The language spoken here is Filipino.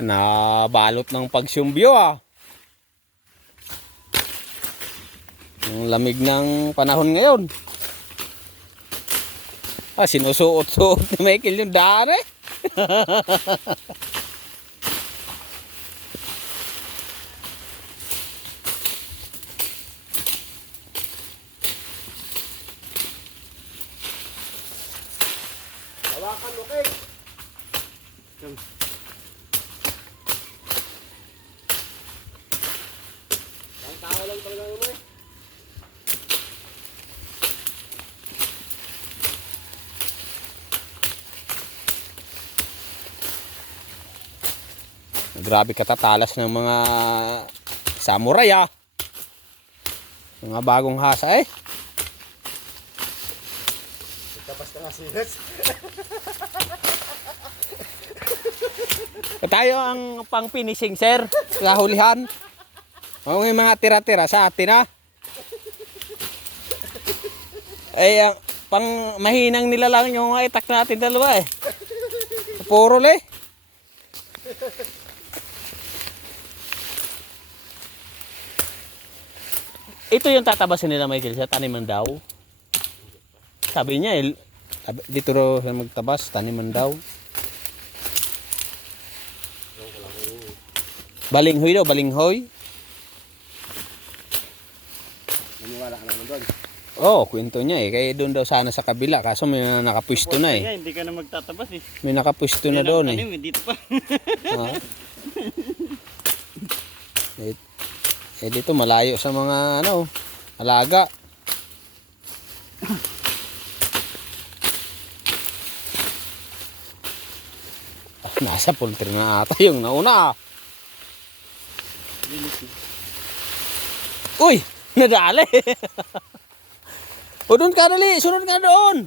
Nabalot ng pagsumbyo ah. Ang lamig ng panahon ngayon. Ah, sinusuot-suot ni Michael yung daan eh. Hawakan mo, Kay. Ang tao lang talaga mo eh. Grabe katatalas ng mga samurai ah. Mga bagong hasa eh. Tapos ka nga sinas. Tayo ang pang finishing sir. Sa hulihan. May mga tira-tira sa atin ah. Ay, pang mahinang nila lang yung itak natin dalawa eh. Puro eh. Ito yung tatabasin nila Michael sa taniman daw. Sabi niya dito raw siya magtabas, taniman daw. Balinghoy daw, balinghoy. Maniwala ka naman doon. Oh, kwento niya eh. Kaya doon daw sana sa kabila. Kaso may nakapwisto na eh. Hindi ka na magtatabas eh. May nakapwisto na doon eh. Dito pa. Dito malayo sa mga alaga. Nasa poultry na ata yung nauna. Uy, nadali. O doon ka dali, sunod ka doon.